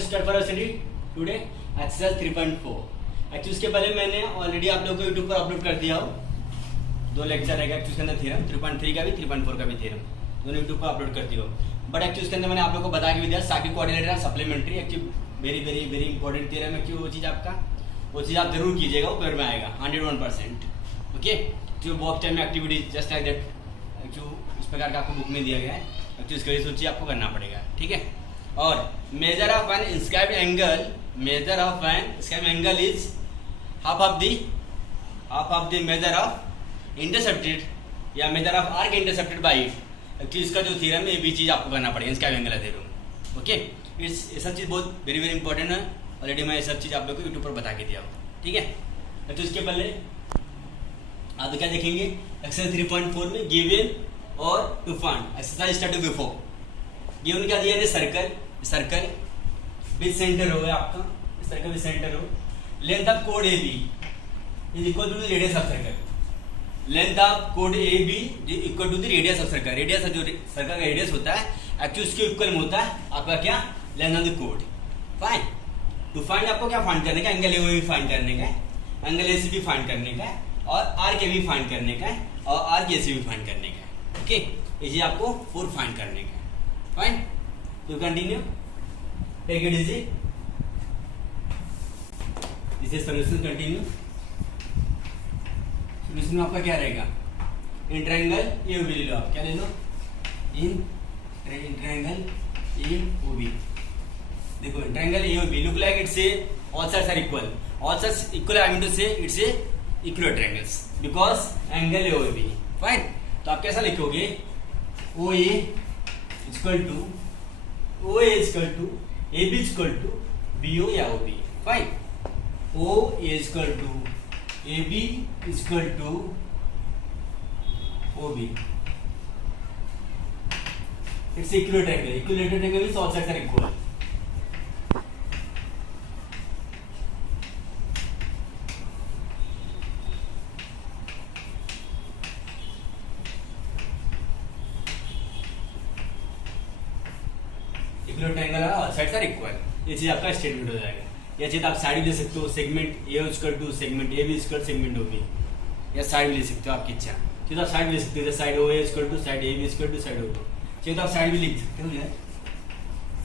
Start for study today exercise 3.4। Actually उसके पहले मैंने ऑलरेडी आप लोगों को यूट्यूब पर अपलोड कर दिया हो, 2 लेक्चर रहेगा एक्चुअली उसके अंदर थ्योरम 3.3 का भी 3.4 का भी थ्योरम दोनों यूट्यूब पर अपलोड कर दिया हो। बट एक्चुअली उसके अंदर मैंने आप लोगों को बता के भी दिया cycle coordinator supplementary actually very very very important theorem है। क्यों वो चीज़ आप जरूर कीजिएगा, वो पेपर में आएगा 101%। ओके, जो work time activities just like that actually इस प्रकार का आपको बुक में दिया गया है, एक्चुअली इसके लिए सोचिए आपको करना पड़ेगा। ठीक है, और measure of an inscribed angle, measure of an inscribed angle is half of the major of intercepted या measure of arc intercepted by it. Actually इसका जो थ्योरम है ये भी चीज़ आपको करना पड़ेगा, इंस्क्राइब्ड एंगल थ्योरम। ओके, ये सब चीज़ बहुत वेरी वेरी इंपॉर्टेंट है। ऑलरेडी मैं ये सब चीज़ आप लोग को यूट्यूब पर बता के दिया हूँ। ठीक है, तो इसके पहले आप क्या देखेंगे एक्सरसाइज 3.4 में गिवन और to find exercise start before given क्या दिया है, सर्कल विद सेंटर हो आपका, सर्कल विद सेंटर हो, लेंथ ऑफ कोड A B is equal to the radius of circle, length of कोड A B is equal to the radius of circle. Radius जो circle का रेडियस होता है actually उसके इक्वल में होता है आपका क्या, लेंथ ऑफ द कोड। फाइन, टू फाइंड आपको क्या फाइंड करने का, एंगल ए भी फाइंड करने का है, एंगल ए सी भी फाइंड करने का है, और आर के भी फाइंड करने का है, और आर के सी भी फाइंड करने का है। ओके, ये आपको 4 फाइंड करने का है। फाइन, तो continue, take it easy, this is solution. Continue, solution में आपका क्या रहेगा, इन ट्रायंगल ए ओ बी ले लो आप, क्या ले लो, in triangle A O B. देखो triangle A O B look like it's a all sides are equal, all sides equal I mean to say it's a equal triangles because angle A O B. Fine, तो आप कैसा लिखोगे, O A equal to A B equal to B O या O B. Fine, O A equal to A B equal to O B, it's equal triangle, equilateral triangle means all sides are equal. Triangle all sides are equal, ये चीज आपका statement हो जाएगा। या चीज आप side भी ले सकते हो, segment A equal to segment A B equal segment O B, या साइड भी ले सकते हो आपकी इच्छा। चीज आप साइड भी ले सकते हो, side O A equal to side A B equal to side O B, चीज आप साइड भी लिख सकते हो,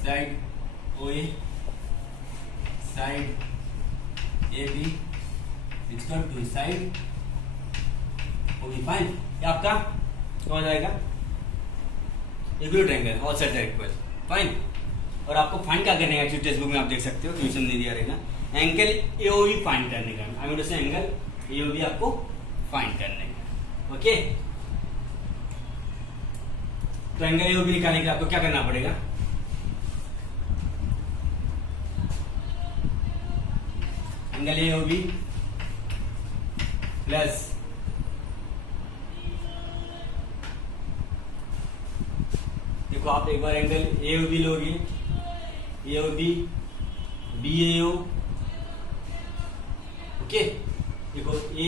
side O A side A B equal to side O B. Fine, ये आपका क्या हो जाएगा, equal triangle all sides are equal. Fine, और आपको फाइंड क्या करने का, एक्चुअली टेक्स्ट बुक में आप देख सकते हो, ट्यूशन नहीं दिया रहेगा, angle A O B find करने का, आई मीन टू से एंगल ए ओ बी आपको फाइंड करने का। ओके, तो एंगल ए ओ बी निकालने के लिए आपको क्या करना पड़ेगा, angle A O B plus देखो आप एक बार एंगल ए ओ बी लोगे, A O B B A O, okay, देखो A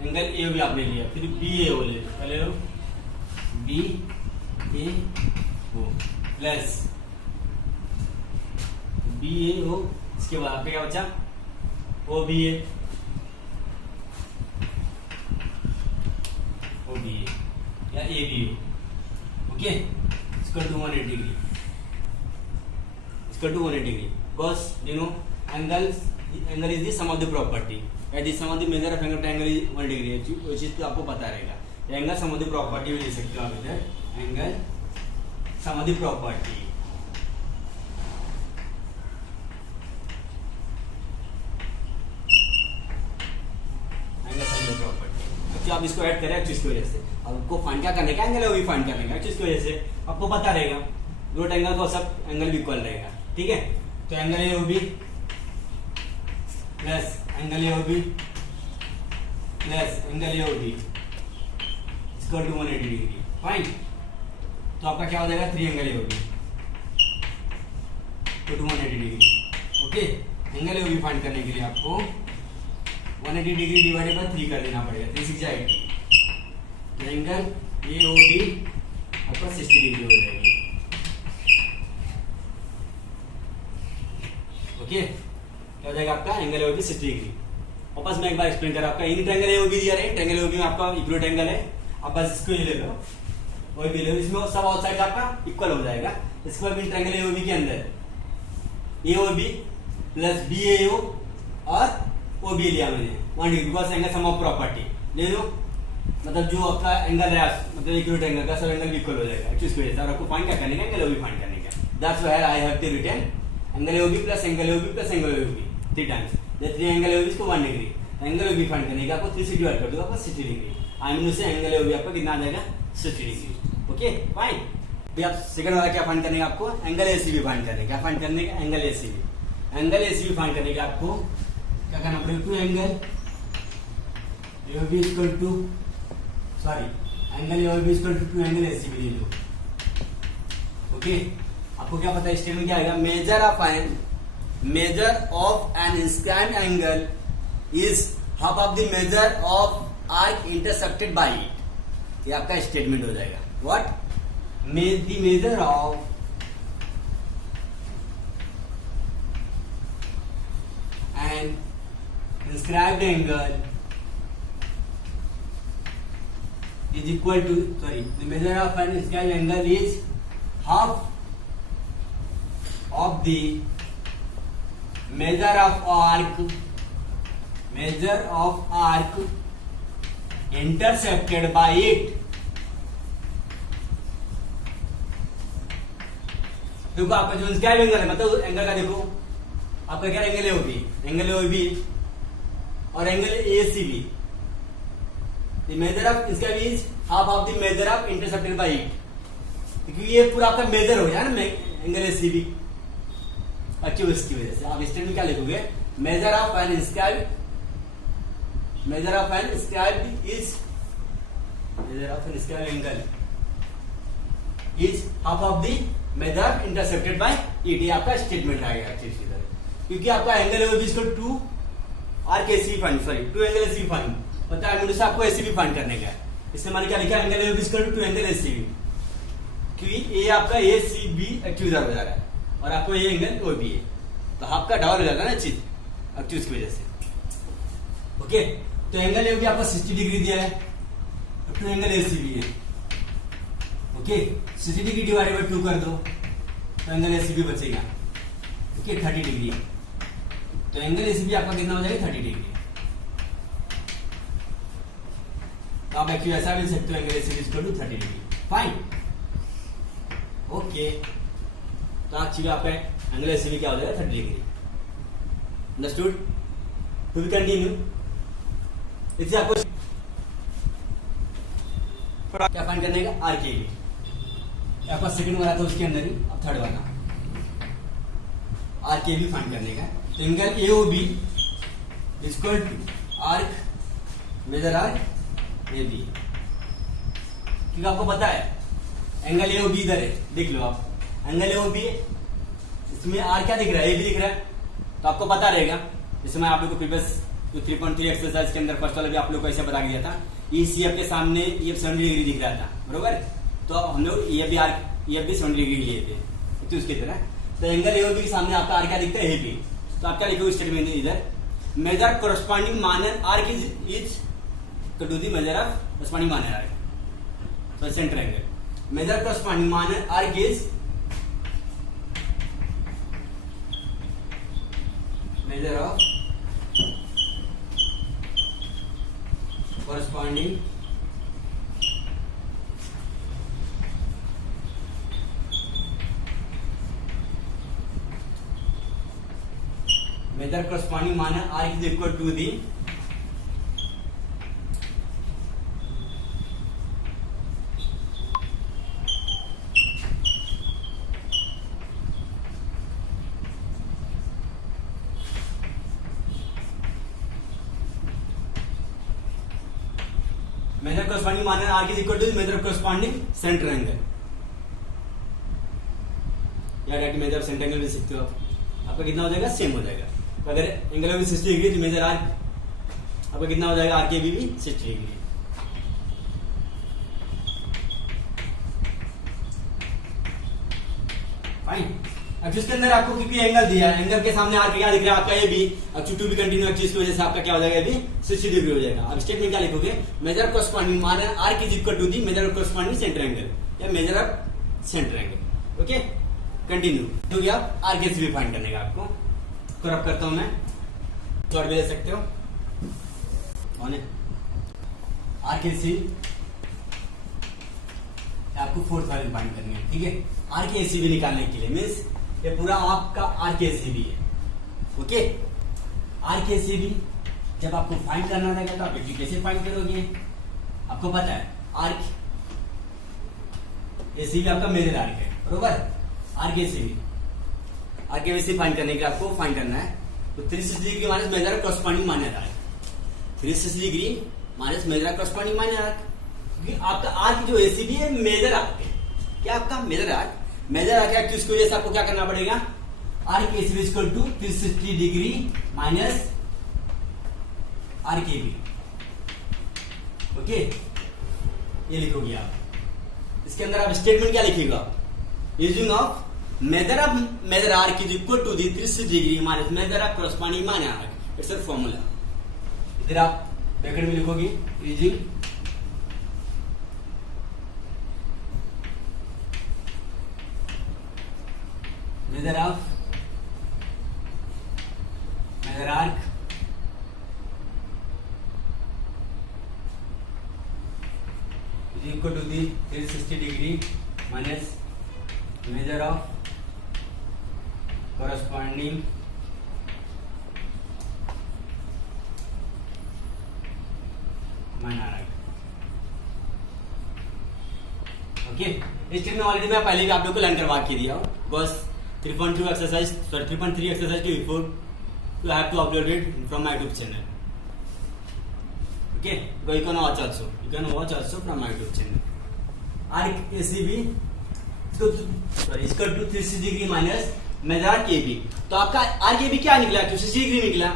angle A O B आपने लिया, फिर बी ए ओ ले लो, B A O plus B A O, इसके बाद आपका क्या बचा, ओ बी ए या A B O. Okay, equal to 180 degree, equal to 180 degree, because you know angle is the sum of the property, the sum of the major of angle triangle is 1 degree. वो चीज तो आपको पता रहेगा, angle sum of the property भी ले सकते हो आप इधर, angle sum of the property, angle sum of the property. तो आप इसको ऐड करें इसकी वजह से, आपको फाइंड क्या करने का, एंगल भी फाइंड करने का, इसकी वजह से आपको पता रहेगा दो एंगल को सब एंगल भी इक्वल रहेगा। ठीक है, तो angle A O B plus angle A O B plus angle A O B equal to 180 degree. Fine, तो आपका क्या हो जाएगा, 3 angle A O B to 180 degree. Okay, angle A O B find करने के लिए आपको 180 डिग्री डिवाइडेड बाय 3 कर देना पड़ेगा, 3 6 80, तो एंगल ए ओ बी आपका 60 डिग्री हो जाएगी। ओके, क्या हो जाएगा आपका एंगल एओबी 60 डिग्री। वापस मैं एक बार एक्सप्लेन कर आपका इन ट्रायंगल एओबी दिया है, ट्रायंगल एओबी में आपका इक्विलैटरल है, आप बस इसको ये ले लो, वही भी ले लो, इसमें सब ऑल साइड आपका इक्वल हो जाएगा। इसके बाद ट्रायंगल एओबी के अंदर एओबी प्लस बीएओ और ओबी लिया मैंने 1 degree, because angle sum of property ले लो, मतलब जो आपका एंगल है मतलब इक्विलैटरल एंगल का सब एंगल भी इक्वल हो जाएगा एक्सिस की वजह से। और आपको फाइंड क्या करने का, एंगल एओबी फाइंड करने का। That's why I have to written angle AOB plus angle AOB plus angle AOB 3 times. ये 3 एंगल एओबी को 1 डिग्री, एंगल एओबी फाइंड करने का आपको 3 से डिवाइड कर दो, आपको 60 डिग्री। आई मीन उससे एंगल एओबी आपका कितना आ जाएगा 60 डिग्री। Okay fine. फिर आप सेकंड वाला क्या फाइंड करने का, आपको एंगल एसीबी फाइंड करने का। फाइंड करने का angle ACB, angle ACB find करने का आपको क्या करना पड़ेगा, to angle AOB equal to angle AOB equal to angle ACB ले लो। ओके, आपको क्या पता है स्टेटमेंट क्या आएगा, measure of an inscribed angle is half of the major of arc intersected by it. ये आपका स्टेटमेंट हो जाएगा। What, the major of an inscribed angle is equal to the measure of an inscribed angle is half of the measure of arc intercepted by it। देखो आपका जो inscribe angle है, मतलब angle का देखो आपका क्या एंगल एओबी और angle ACB. The measure of इसका is half of the measure of intercepted by it, क्योंकि ये पूरा आपका मेजर हो गया ना एंगल एसीबी अच्छी उसकी वजह से। आप स्टेटमेंट क्या लिखोगे, measure of an inscribed angle is half of the major of intercepted by it. ये आपका स्टेटमेंट आएगा अच्छी तरह, क्योंकि आपका angle AOB equal to arc ACB find, to angle ACB find पता है मुझे, आपको एसीबी फाइंड करने का है। इसमें मैंने क्या लिखा, angle AOB equal to angle ACB, क्योंकि ये आपका एसीबी एक्यूज हो जा रहा है और आपको ये एंगल ओबी है, तो आपका डबल हो जाता है ना चीज एक्यूज की वजह से। ओके, तो एंगल एओबी आपका 60 डिग्री दिया है, टू एंगल एसीबी है। ओके, 60 डिग्री डिवाइडेड बाय 2 कर दो तो एंगल एसीबी बचेगा। ओके, 30 डिग्री, तो एंगल एसीबी आपका कितना हो जाएगा 30 डिग्री। तो आप एक्चुअली ऐसा भी सकते हो, angle ACB equal to 30 degree. Fine, okay, तो एक्चुअली आपका एंगल एसीबी क्या हो जाएगा 30 degree. Understood, to be continue. इससे आपको क्या फाइंड करने का, आरकेबी। आपका सेकंड वाला था उसके अंदर ही, अब थर्ड वाला आरकेबी फाइंड करने का। तो angle AOB equal to arc measure arc AB, क्योंकि आपको पता है एंगल एक्स इधर है, देख लो आप एंगल एक्स इसमें आर क्या दिख रहा है, ए भी दिख रहा है, तो आपको पता रहेगा। जैसे मैं आप लोग को प्रीवियस जो 3.3 एक्सरसाइज के अंदर फर्स्ट वाला भी आप लोग को ऐसे बता दिया था, ई सी एफ के सामने ये 70 डिग्री दिख रहा था, बरोबर। तो हम लोग ये भी 70 डिग्री लिए थे, तो उसकी तरह तो एंगल ए के सामने आपका आर क्या दिखता है, ए बी। तो आप क्या लिखोगे स्टेटमेंट इधर, measure corresponding minor arc is to do the measure of corresponding minor arc, so center angle, measure corresponding minor arc is measure of corresponding minor arc is equal to the measure corresponding minor arc is equal to the measure corresponding center angle, या direct major of center angle भी सीखते हो आप, आपका कितना हो जाएगा, same हो जाएगा। तो अगर एंगल भी 60 डिग्री तो मेजर आर्क आपका कितना हो जाएगा, आर के भी 60 डिग्री। फाइन, अब जिसके अंदर आपको क्योंकि एंगल दिया है, एंगल के सामने आर क्या दिख रहा है आपका, ये भी। अब टू बी कंटिन्यू एक्सिस की वजह से आपका क्या हो जाएगा, ये भी 60 डिग्री हो जाएगा। अब स्टेटमेंट क्या लिखोगे, मेजर कॉरस्पॉन्डिंग मान R is equal to the measure corresponding center angle या measure of center angle. Okay, continue तो ये आप आर के सी भी फाइंड करने का आपको क्रॉप करता हूं मैं, शॉर्ट भी ले सकते हो। आर के सी आपको फोर्थ वाले फाइंड करनी है, ठीक है। आर के सी भी निकालने के लिए मीन्स ये पूरा आपका आर के सी भी है। ओके, आर के सी भी जब आपको फाइंड करना रहेगा तो आप कैसे फाइंड करोगे, आपको पता है आर के सी भी आपका मेजर आर्क है, बरोबर। आर के सी फाइंड करने के लिए आपको फाइंड करना है तो 360 degree minus measure corresponding minor arc, 360 degree minus measure corresponding minor arc, क्योंकि आपका आर्क जो एसीबी है मेजर आर्क है। क्या आपका मेजर आर्क, मेजर आर्क है, इसकी वजह से आपको क्या करना पड़ेगा, arc ACB equal to 360 degree minus arc AB. Okay, ये लिखोगे आप। इसके अंदर आप स्टेटमेंट क्या लिखिएगा, using of major arc is equal to the 360 degree minus major of corresponding minor arc, it's a formula. इधर आप ब्रैकेट में लिखोगे using major arc is equal to the 360 degree minus measure of corresponding minor arc। Okay, इस चीज में already मैं पहले भी आप लोग को लर्न करवा के दिया हूं, बस 3.2 एक्सरसाइज, सॉरी 3.3 एक्सरसाइज के before you have to upload it from my YouTube channel. Okay, you can watch also from my YouTube channel। Arc ACB equal to 360 degree minus major arc AB, तो आपका arc AB क्या निकला, 360 degree निकला,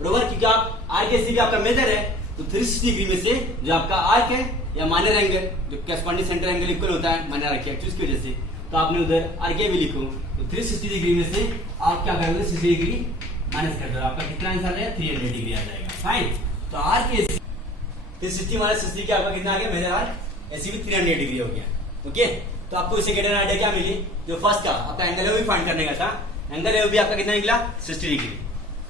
बरोबर, क्योंकि आप arc ACB आपका major है तो 360 डिग्री में से जो आपका आर्क है या माइनर एंगल जो कॉरस्पॉन्डिंग सेंटर एंगल इक्वल होता है माइनर आर्क एक्सिस की वजह से, तो आपने उधर आर्क एबी लिखो तो 360 डिग्री में से आप क्या करोगे 60 डिग्री माइनस कर दो, आपका कितना आंसर आएगा 300 डिग्री आ जाएगा। फाइन, तो आर्क एसी 360 माइनस 60 क्या आपका कितना आ गया, मेजर आर्क एसीबी 300 डिग्री हो गया। ओके, तो आपको इससे गेट एन आइडिया क्या मिली, जो फर्स्ट का आपका एंगल है वो भी फाइंड करने का था, एंगल है वो भी आपका कितना निकला 60 डिग्री।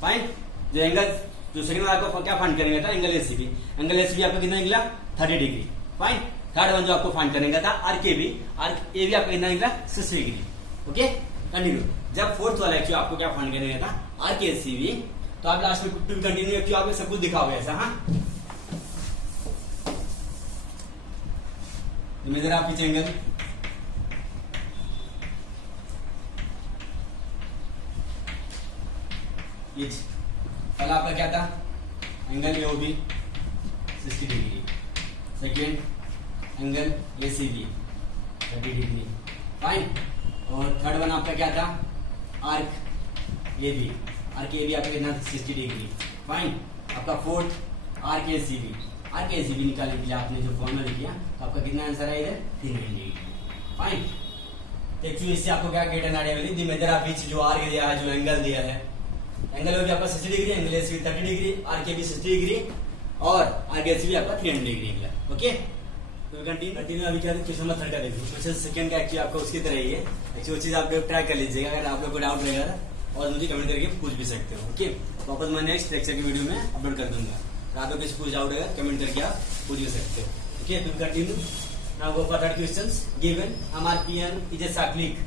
फाइन, जो एंगल जो सेकंड वाला आपको क्या फाइंड करने का था, एंगल एसीबी आपका कितना निकला 30 डिग्री। फाइन, थर्ड वन जो आपको फाइंड करने का था आर्क एबी आपका कितना निकला 60 डिग्री। Okay, continue. जब फोर्थ वाला एक्चुअली आपको क्या फाइंड करने का था आर्क एसीबी, तो आप लास्ट में टू कंटिन्यू एक्चुअली आपको सब कुछ दिखाओगे ऐसा। हाँ, मेजर ऑफ ईच एंगल, पहला आपका क्या था, angle AOB 60 degree, second angle ACB 30 degree. Fine, और थर्ड वन आपका क्या था, आर्क एबी आपका कितना 60 डिग्री। फाइन, आपका फोर्थ आर्क एसीबी निकालने के लिए आपने जो फॉर्मूला किया तो आपका कितना आंसर है इधर 300 डिग्री। फाइन, एक्चुअली इससे आपको क्या गेट एन आइडिया मिली, द मेजर ऑफ ईच जो आर्क दिया है, जो एंगल दिया है, एंगल भी आपका 60 degree, angle ACB 30 degree, arc AB 60 degree और आर्क एसीबी आपका 300 डिग्री निकला। ओके, तो कंटिन्यू अभी क्या क्वेश्चन नंबर 3 का देखिए। क्वेश्चन सेकंड का एक्चुअली आपको उसकी तरह ही है, एक्चुअली वो चीज आप लोग ट्राई कर लीजिएगा, अगर आप लोग को डाउट रहेगा और मुझे कमेंट करके पूछ भी सकते हो। ओके, वापस मैं नेक्स्ट लेक्चर की वीडियो में अपलोड कर दूंगा, तो आप लोग किसी कुछ डाउट रहेगा कमेंट करके आप पूछ भी सकते हो। ओके, तो continue now go for third questions. Given MRPN is a cyclic,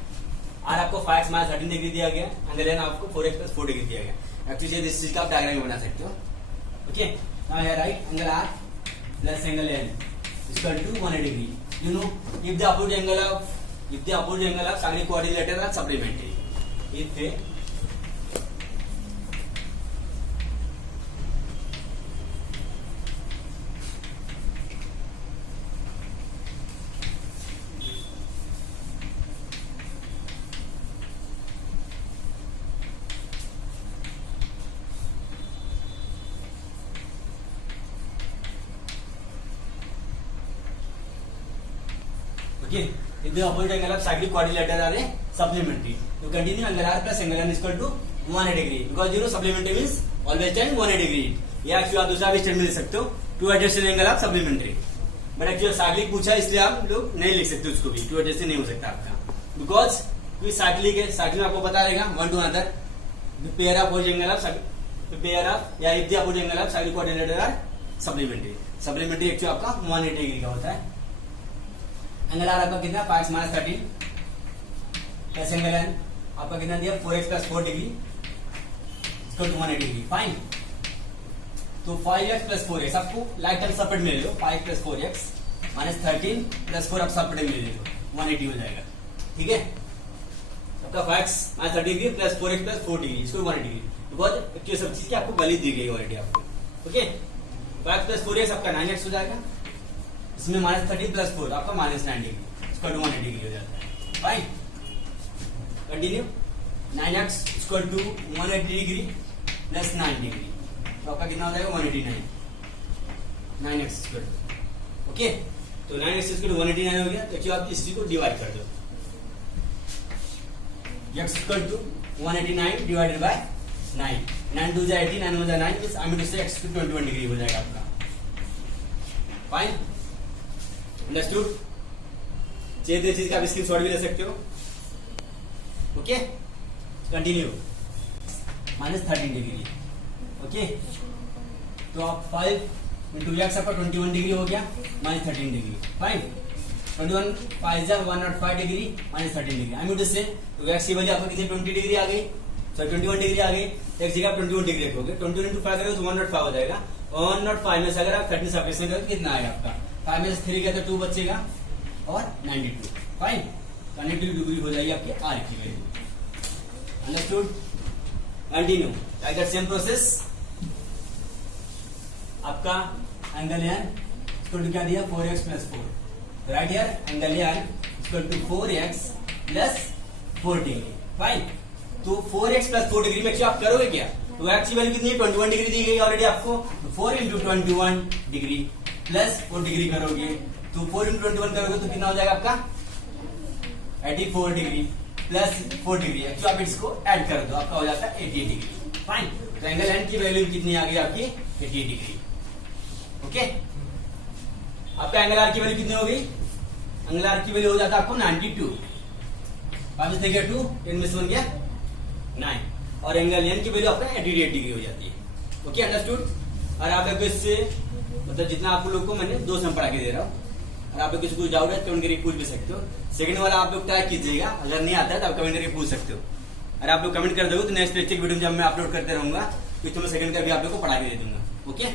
R आपको 5x माइनस 13 डिग्री दिया गया, एंगल एन आपको 4x प्लस 4 डिग्री दिया गया। एक्चुअली इस चीज का आप डायग्राम बना सकते हो। Okay, now here right angle R plus angle N equal to 180 degree. You know if the opposite angle of cyclic coordinator are supplementary, if Okay, if the opposite angle of cyclic quadrilateral are supplementary. To continue, angle R plus angle N is equal to 180 degree. Because you know supplementary means always tan 180 degree. या actually आप दूसरा भी statement लिख सकते हो, to adjusted angle आप supplementary. But actually cyclic पूछा इसलिए आप लोग नहीं लिख सकते उसको भी, टू एडजस्टेड नहीं हो सकता आपका. बिकॉज क्योंकि साइक्लिक है, साइक्लिक में आपको पता रहेगा one to another pair of opposite angle of pair of या if the opposite angle of cyclic coordinator are supplementary. Supplementary actually आपका 180 डिग्री का होता है. एंगल आर आपका कितना 5 - 13 प्लस एंगल एन आपका कितना दिया 4x + 4 degree equal to 180 degree. Fine. तो 5x + 4x आपको लाइक टाइम सेपरेट में ले लो. 5 + 4x - 13 + 4 आप सेपरेट में ले लो, 180 हो जाएगा. ठीक है. आपका 5x - 13 degree plus 4x + 4 degree इसको 180 डिग्री. बिकॉज एक्चुअली सब चीज की आपको वैल्यू दी गई ऑलरेडी आपको. ओके. 5 + 4x आपका 9x हो जाएगा. इसमें -13 + 4 आपका -9 डिग्री इसको 180 डिग्री हो जाता है. Fine. Continue. 9x = 180 degree plus 9 degree तो आपका कितना हो जाएगा 189. 9x². ओके. तो 9x² 189 हो गया. तो एक्चुअली आप इस चीज को डिवाइड कर दो. x = 189 divided by 9. 9 2 जा 18, 9 1 जा 9 मींस आई मीन टू से x = 21 डिग्री हो जाएगा आपका. फाइन. अंडरस्टूड. चाहिए चीज का आप स्क्रीनशॉट भी ले सकते हो. ओके. कंटिन्यू. -13 डिग्री. ओके. तो आप 5 × x आपका 21 डिग्री हो गया -13 डिग्री. फाइन. 21 5 जा 105 degree -13 degree. I mean to say तो x की वजह आपका कितनी 20 डिग्री आ गई. सॉरी 21 डिग्री आ गई. x जगह आप 21 डिग्री रखोगे. 21 × 5 करोगे तो 105 हो जाएगा. 105 में से अगर आप 13 सब्ट्रैक्शन करोगे कितना आएगा आपका 5 में से 3 गया तो 2 बचेगा और 92. फाइन. 92 डिग्री हो जाएगी आपकी r की value. Understood. Continue. Like that same process. आपका एंगल एन इसको क्या दिया 4x + 4. Right here angle N = 4x + 4 degree. Fine. तो 4x + 4 डिग्री में एक्चुअली आप करोगे क्या. तो x की वैल्यू कितनी है 21 डिग्री दी गई ऑलरेडी आपको. तो 4 × 21 डिग्री प्लस 4 डिग्री करोगे. तो 4 × 21 करोगे तो कितना हो जाएगा आपका 84 डिग्री प्लस 4 डिग्री. एक्चुअली आप इसको ऐड कर दो आपका हो जाता है 88 डिग्री. फाइन. तो एंगल एन की वैल्यू कितनी आ गई आपकी 88 डिग्री. ओके. आपका एंगल आर की वैल्यू कितनी हो गई. एंगल आर की वैल्यू हो जाता है आपको 92. 5 में से गया 2, 10 में से बन गया 9 और एंगल एन की वैल्यू आपका 88 डिग्री हो जाती है. ओके. अंडरस्टूड. और आप लोग इससे मतलब जितना आप लोग को मैंने 2 सम पढ़ा के दे रहा हूँ. और आप लोग किसी को डाउट है तो कमेंट करके पूछ भी सकते हो. सेकंड वाला आप लोग ट्राई कीजिएगा. अगर नहीं आता है तो आप कमेंट करके पूछ सकते हो. और आप लोग कमेंट कर दोगे तो नेक्स्ट लेक्चर वीडियो जब मैं अपलोड करते रहूंगा तो मैं सेकंड का भी आप लोग को पढ़ा के दे दूंगा. ओके.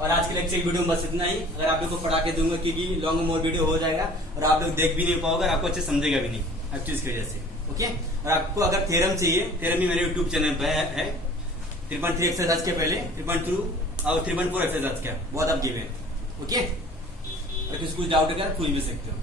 और आज के लेक्चर वीडियो में बस इतना ही. अगर आप लोग को पढ़ा के दूंगा क्योंकि लॉन्ग मोर वीडियो हो जाएगा और आप लोग देख भी नहीं पाओगे और आपको अच्छे समझेगा भी नहीं एक्चुअली इसकी वजह से. ओके. और आपको अगर थ्योरम चाहिए, थ्योरम भी मेरे यूट्यूब चैनल पे है. 3.3 एक्सरसाइज के पहले 3.2 और 3.4 एक्सरसाइज का बहुत आप गिवे. ओके. अगर कुछ डाउट है पूछ भी सकते हो.